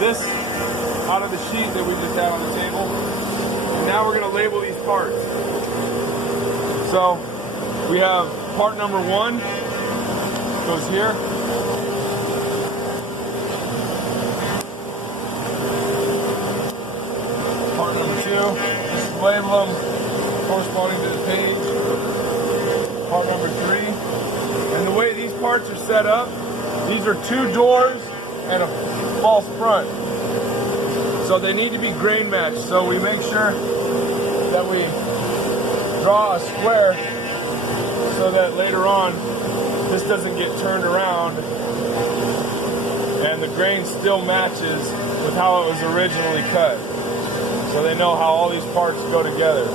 this out of the sheet that we just had on the table. And now we're going to label these parts. So we have part number 1 goes here. Part number 2, just label them corresponding to the page. Part number 3. And the way these parts are set up, these are 2 doors and a false front. So they need to be grain matched. So we make sure that we draw a square so that later on this doesn't get turned around and the grain still matches with how it was originally cut. So they know how all these parts go together.